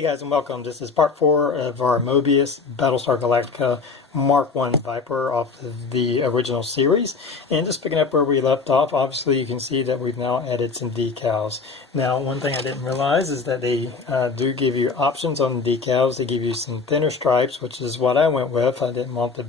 Hey guys, and welcome. This is part 4 of our Moebius Battlestar Galactica MK1 Viper off of the original series. And just picking up where we left off, obviously you can see that we've now added some decals. Now, one thing I didn't realize is that they do give you options on the decals. They give you some thinner stripes, which is what I went with. I didn't want the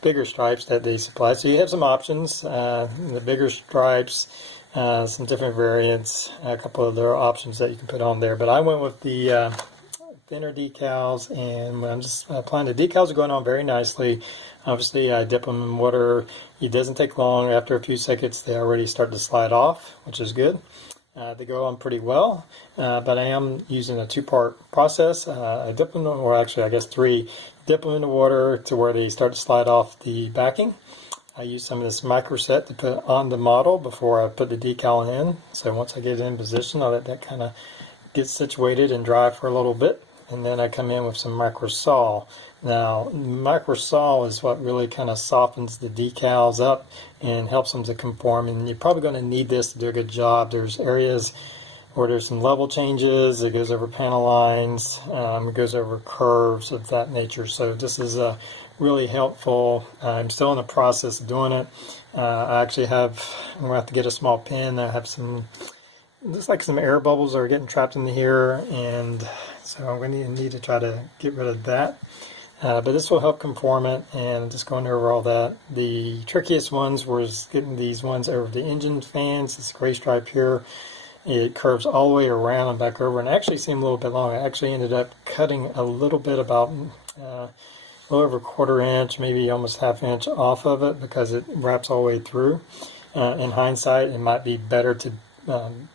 bigger stripes that they supply. So you have some options, the bigger stripes, some different variants, a couple of other options that you can put on there. But I went with the thinner decals, and when I'm just applying the decals are going on very nicely. Obviously I dip them in water. It doesn't take long. After a few seconds they already start to slide off, which is good. They go on pretty well, but I am using a two-part process. I dip them, or actually I guess three, dip them in the water to where they start to slide off the backing. I use some of this micro set to put on the model before I put the decal in. So once I get it in position, I'll let that kind of get situated and dry for a little bit. And then I come in with some micro sol. Now, micro sol is what really kind of softens the decals up and helps them to conform. And you're probably going to need this to do a good job. There's areas where there's some level changes. It goes over panel lines. It goes over curves of that nature. So this is really helpful. I'm still in the process of doing it. I actually I'm going to have to get a small pen. I have looks like some air bubbles are getting trapped in here, and so I'm going to need to try to get rid of that. But this will help conform it, and just going over all that. The trickiest ones was getting these ones over the engine fans. This gray stripe here, it curves all the way around and back over, and I actually seem a little bit long. I actually ended up cutting a little bit, about a little over a quarter inch, maybe almost half inch off of it, because it wraps all the way through. In hindsight, it might be better to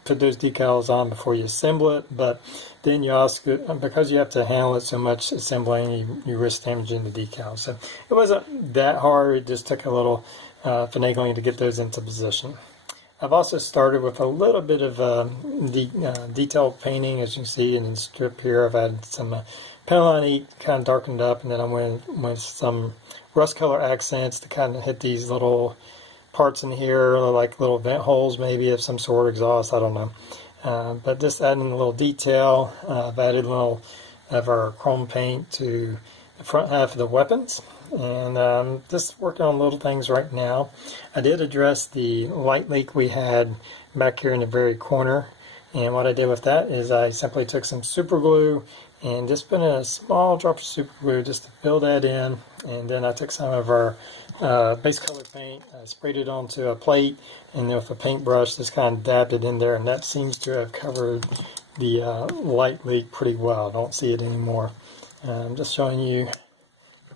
put those decals on before you assemble it, but then you also, because you have to handle it so much assembling, you risk damaging the decals. So it wasn't that hard. It just took a little finagling to get those into position. I've also started with a little bit of detailed painting, as you can see in the strip here. I've had some panel line kind of darkened up, and then I went with some rust color accents to kind of hit these little parts in here, like little vent holes maybe of some sort, exhaust, I don't know. But just adding a little detail. I've added a little of our chrome paint to the front half of the weapons, and just working on little things right now. I did address the light leak we had back here in the very corner, and what I did with that is I simply took some super glue and just put in a small drop of super glue just to fill that in, and then I took some of our base color paint, sprayed it onto a plate, and then with a paintbrush just kind of dabbed it in there, and that seems to have covered the light leak pretty well. I don't see it anymore. I'm just showing you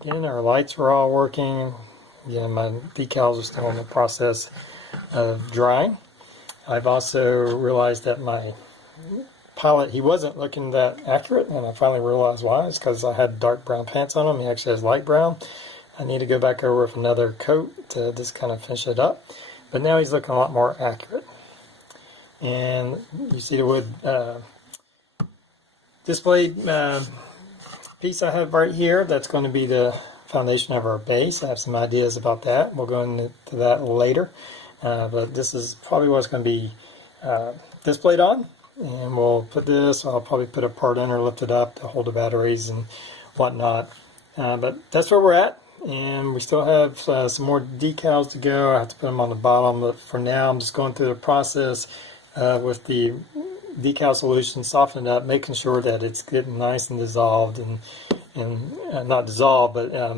again, our lights were all working. Yeah, my decals are still in the process of drying. I've also realized that my pilot, he wasn't looking that accurate, and I finally realized why. It's because I had dark brown pants on him. He actually has light brown. I need to go back over with another coat to just kind of finish it up. But now he's looking a lot more accurate. And you see the wood display piece I have right here. That's going to be the foundation of our base. I have some ideas about that. We'll go into that later. But this is probably what's going to be displayed on. And we'll put this, I'll probably put a part in or lift it up to hold the batteries and whatnot. But that's where we're at. And we still have some more decals to go. I have to put them on the bottom, but for now I'm just going through the process with the decal solution, softening it up, making sure that it's getting nice and dissolved, and not dissolved, but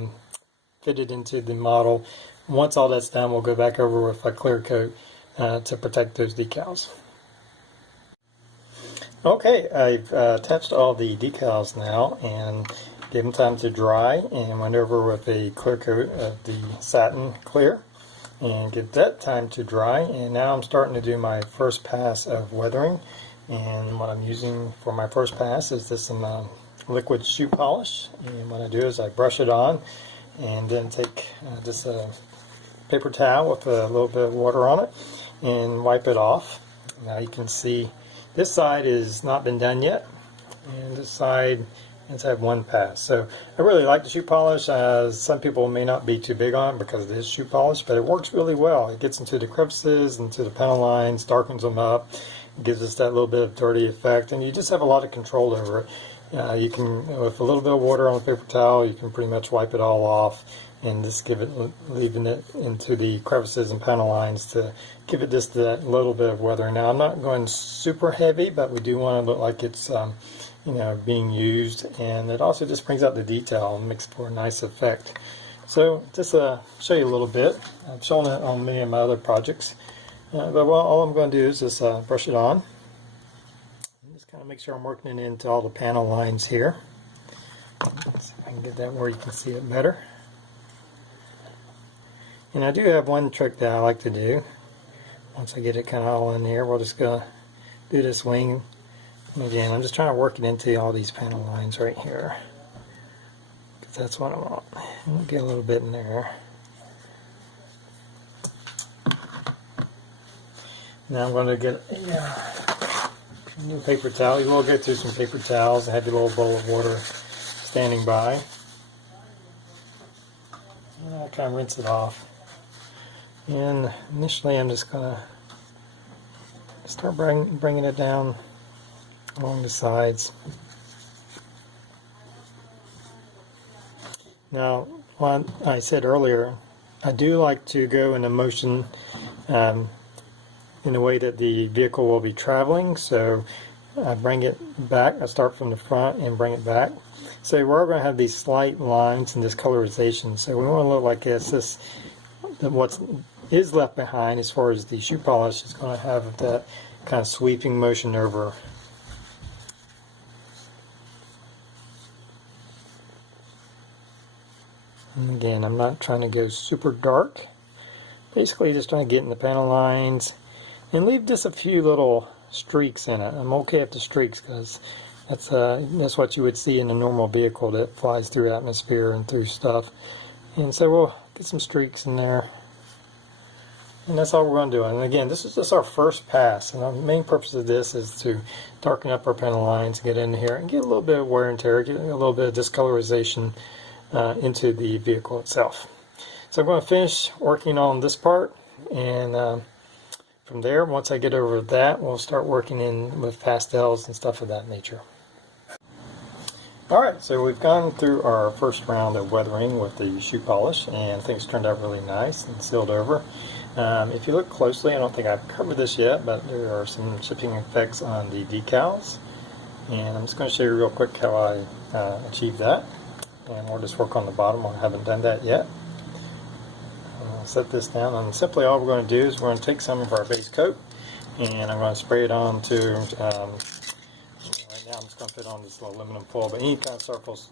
fitted into the model. Once all that's done, we'll go back over with a clear coat to protect those decals. Okay, I've attached all the decals now and gave them time to dry, and went over with a clear coat of the satin clear and get that time to dry. And now I'm starting to do my first pass of weathering, and what I'm using for my first pass is this liquid shoe polish. And what I do is I brush it on and then take just a paper towel with a little bit of water on it and wipe it off. Now you can see this side has not been done yet, and this side has had one pass. So I really like the shoe polish. Some people may not be too big on it because it is shoe polish, but it works really well. It gets into the crevices, into the panel lines, darkens them up, gives us that little bit of dirty effect, and you just have a lot of control over it. You can, with a little bit of water on a paper towel, you can pretty much wipe it all off and just leaving it into the crevices and panel lines to give it just that little bit of weathering. Now, I'm not going super heavy, but we do want to look like it's being used, and it also just brings out the detail and makes for a nice effect. So just show you a little bit. I've shown it on many of my other projects, but all I'm going to do is just brush it on. Just kind of make sure I'm working it into all the panel lines here. See if I can get that where you can see it better. And I do have one trick that I like to do. Once I get it kind of all in here, we're just going to do this wing. And again, I'm just trying to work it into all these panel lines right here, because that's what I want. And we'll get a little bit in there. Now I'm going to get a new paper towel. You will get through some paper towels and have your little bowl of water standing by. And I'll kind of rinse it off. And initially I'm just going to start bringing it down along the sides. Now, what I said earlier, I do like to go in a motion in a way that the vehicle will be traveling. So I bring it back, I start from the front and bring it back. So we're going to have these slight lines and discolorization. So we want to look like this. What is left behind as far as the shoe polish is going to have that kind of sweeping motion over. And again, I'm not trying to go super dark. Basically just trying to get in the panel lines and leave just a few little streaks in it. I'm okay with the streaks because that's what you would see in a normal vehicle that flies through atmosphere and through stuff. And so we'll get some streaks in there. And that's all we're going to do. And again, this is just our first pass. And the main purpose of this is to darken up our panel lines, get in here, and get a little bit of wear and tear, get a little bit of discolorization into the vehicle itself. So I'm going to finish working on this part, and from there, once I get over that, we'll start working in with pastels and stuff of that nature. Alright, so we've gone through our first round of weathering with the shoe polish, and things turned out really nice and sealed over. If you look closely, I don't think I've covered this yet, but there are some chipping effects on the decals, and I'm just going to show you real quick how I achieved that. And we'll just work on the bottom. I haven't done that yet. I'll set this down, and simply all we're going to do is we're going to take some of our base coat, and I'm going to spray it on to, right now I'm just going to put on this little aluminum foil, but any kind of surface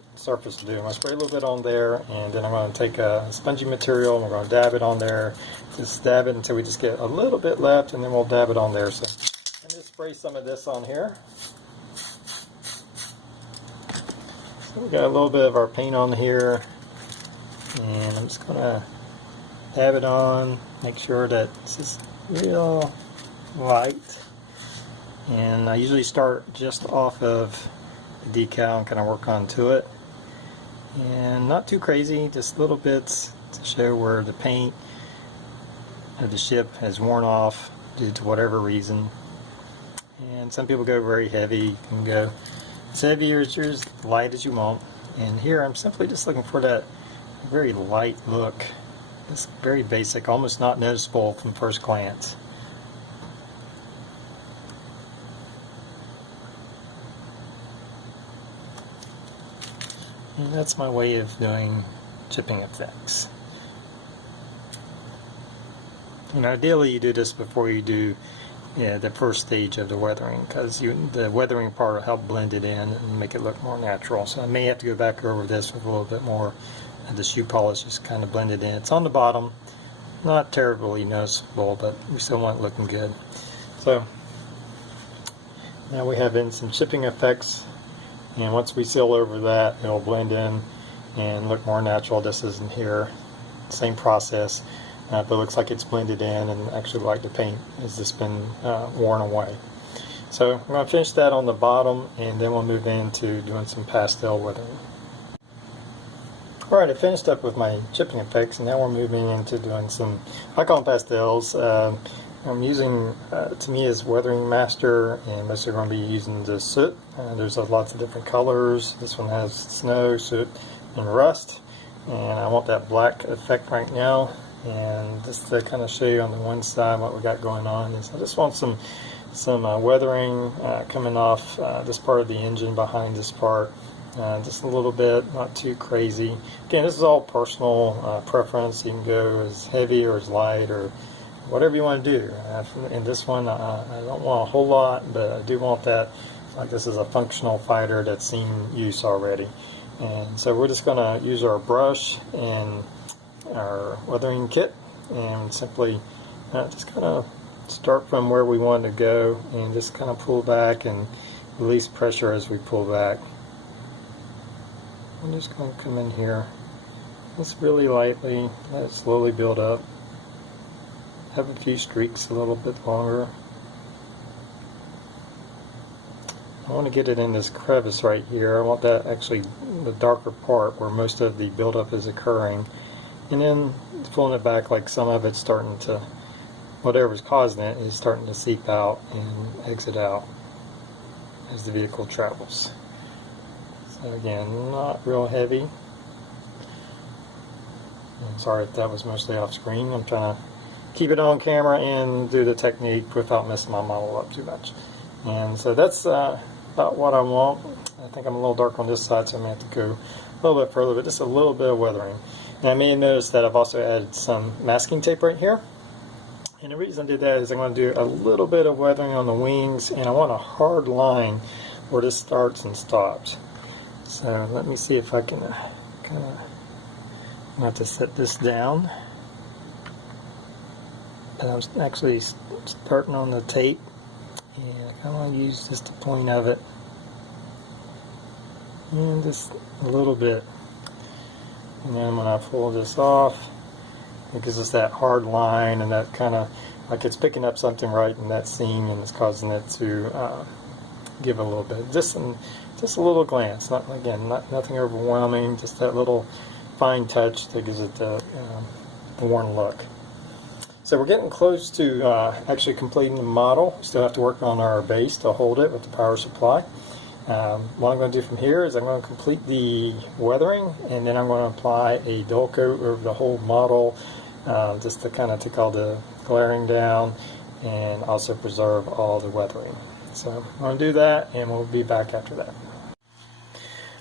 will do. I'm going to spray a little bit on there, and then I'm going to take a spongy material, and we're going to dab it on there. Just dab it until we just get a little bit left, and then we'll dab it on there. So I'm just spray some of this on here. We got a little bit of our paint on here, and I'm just going to dab it on, make sure that this is real light. And I usually start just off of the decal and kind of work onto it. And not too crazy, just little bits to show where the paint of the ship has worn off due to whatever reason. And some people go very heavy, you can go as heavy or as light as you want. And here I'm simply just looking for that very light look. It's very basic, almost not noticeable from first glance. And that's my way of doing chipping effects. And ideally you do this before you do the first stage of the weathering, because the weathering part will help blend it in and make it look more natural. So I may have to go back over this with a little bit more of the shoe polish, just kind of blend it in. It's on the bottom, not terribly noticeable, but we still want it looking good. So now we have in some chipping effects, and once we seal over that, it'll blend in and look more natural. This isn't here, same process. But it looks like it's blended in, and actually like the paint has just been worn away. So I'm going to finish that on the bottom, and then we'll move into doing some pastel weathering. Alright, I finished up with my chipping effects, and now we're moving into doing some, I call them pastels. I'm using Tamiya's Weathering Master, and mostly going to be using the soot. There's lots of different colors. This one has snow, soot, and rust, and I want that black effect right now. And just to kind of show you on the one side what we got going on is I just want some weathering coming off this part of the engine behind this part. Just a little bit, not too crazy. Again, this is all personal preference. You can go as heavy or as light or whatever you want to do. In this one, I don't want a whole lot, but I do want that. Like, this is a functional fighter that's seen use already. And so we're just going to use our brush and our weathering kit and simply just kind of start from where we want to go and just kind of pull back and release pressure as we pull back. I'm just going to come in here just really lightly, let it slowly build up. Have a few streaks a little bit longer. I want to get it in this crevice right here. I want that actually the darker part where most of the buildup is occurring. And then pulling it back, like some of it's starting to, whatever's causing it is starting to seep out and exit out as the vehicle travels. So again, not real heavy. I'm sorry if that was mostly off screen. I'm trying to keep it on camera and do the technique without messing my model up too much. And so that's about what I want. I think I'm a little dark on this side, so I'm going to have to go a little bit further, but just a little bit of weathering. And I may have noticed that I've also added some masking tape right here. And the reason I did that is I'm going to do a little bit of weathering on the wings, and I want a hard line where this starts and stops. So let me see if I can kind of, I'm going to have to set this down. And I was actually starting on the tape, and I kind of want to use just the point of it, and just a little bit. And then when I pull this off, it gives us that hard line, and that kind of, like it's picking up something right in that seam, and it's causing it to give a little bit. Just a little glance, nothing overwhelming, just that little fine touch that gives it the worn look. So we're getting close to actually completing the model. Still have to work on our base to hold it with the power supply. What I'm going to do from here is I'm going to complete the weathering, and then I'm going to apply a dull coat over the whole model just to kind of take all the glaring down and also preserve all the weathering. So I'm going to do that, and we'll be back after that.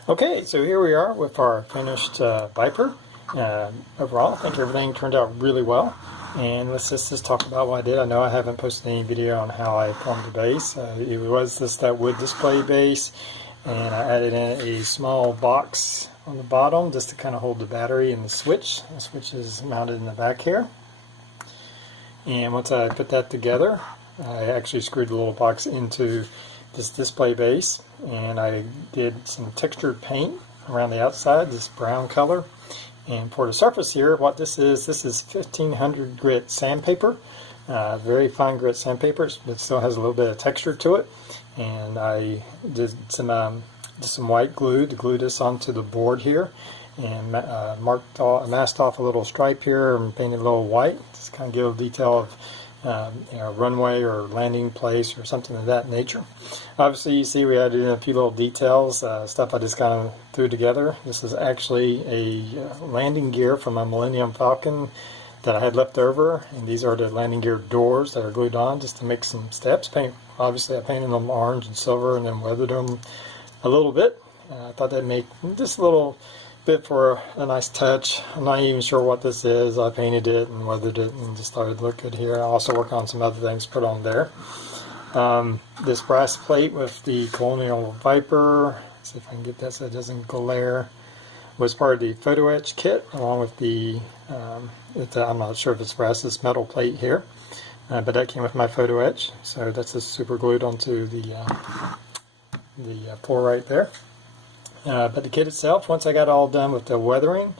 Okay, so here we are with our finished Viper. Overall, I think everything turned out really well. And let's just talk about what I did. I know I haven't posted any video on how I formed the base. It was just that wood display base, and I added in a small box on the bottom just to kind of hold the battery and the switch. The switch is mounted in the back here. And once I put that together, I actually screwed the little box into this display base, and I did some textured paint around the outside, this brown color. And for the surface here, what this is 1500 grit sandpaper, very fine grit sandpaper, but it still has a little bit of texture to it. And I did some white glue to glue this onto the board here, and masked off a little stripe here and painted a little white, just kind of give a detail of runway or landing place or something of that nature. Obviously, you see we added in a few little details, stuff I just kind of threw together. This is actually a landing gear from a Millennium Falcon that I had left over, and these are the landing gear doors that are glued on just to make some steps. Obviously, I painted them orange and silver and then weathered them a little bit. I thought that'd make just a little bit for a nice touch. I'm not even sure what this is. I painted it and weathered it and just thought it'd look good here. I also work on some other things put on there. This brass plate with the Colonial Viper, let's see if I can get that so it doesn't glare, was part of the photo etch kit, along with the, I'm not sure if it's brass, this metal plate here, but that came with my photo etch, so that's just super glued onto the floor right there. But the kit itself, once I got all done with the weathering,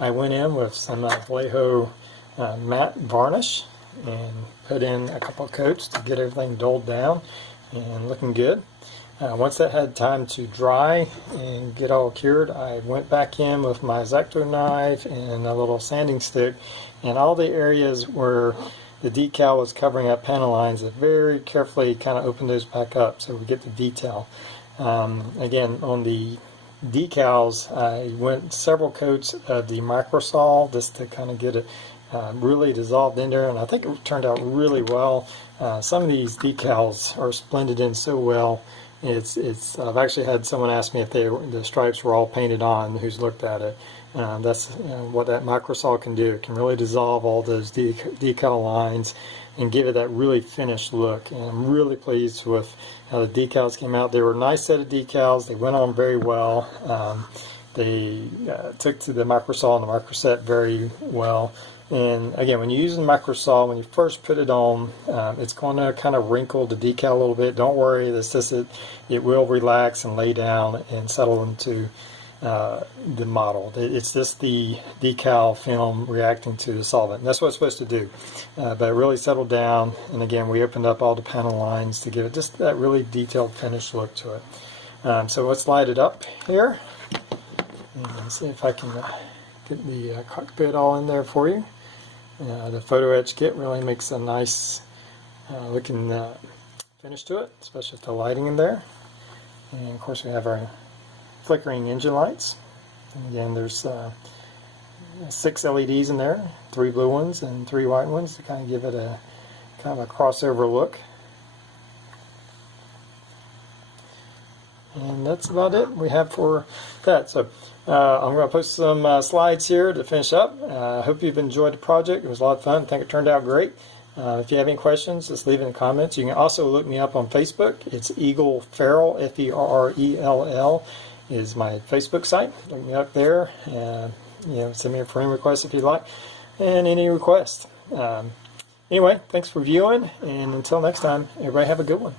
I went in with some Vallejo matte varnish and put in a couple of coats to get everything dulled down and looking good. Once that had time to dry and get all cured, I went back in with my X-Acto knife and a little sanding stick, and all the areas where the decal was covering up panel lines, that very carefully kind of opened those back up so we get the detail. Again, on the decals, I went several coats of the microsol just to kind of get it really dissolved in there, and I think it turned out really well. Some of these decals are blended in so well. I've actually had someone ask me if the stripes were all painted on who's looked at it. That's what that microsol can do. It can really dissolve all those decal lines and give it that really finished look. And I'm really pleased with how the decals came out. They were a nice set of decals. They went on very well. They took to the microsol and the microset very well. And again, when you're using microsol, when you first put it on, it's going to kind of wrinkle the decal a little bit. Don't worry, it will relax and lay down and settle into the model. It's just the decal film reacting to the solvent. And that's what it's supposed to do. But it really settled down, and again, we opened up all the panel lines to give it just that really detailed finished look to it. So let's light it up here and see if I can get the cockpit all in there for you. The photo etch kit really makes a nice looking finish to it, especially with the lighting in there. And of course we have our flickering engine lights. And again, there's 6 LEDs in there, 3 blue ones and 3 white ones to kind of give it a kind of a crossover look. And that's about it we have for that. So I'm going to post some slides here to finish up. I hope you've enjoyed the project. It was a lot of fun. I think it turned out great. If you have any questions, just leave it in the comments. You can also look me up on Facebook. It's Eagle Ferrell, F-E-R-R-E-L-L is my Facebook site. Look me up there. Send me a friend request if you'd like, and any request. Anyway, thanks for viewing, and until next time, everybody have a good one.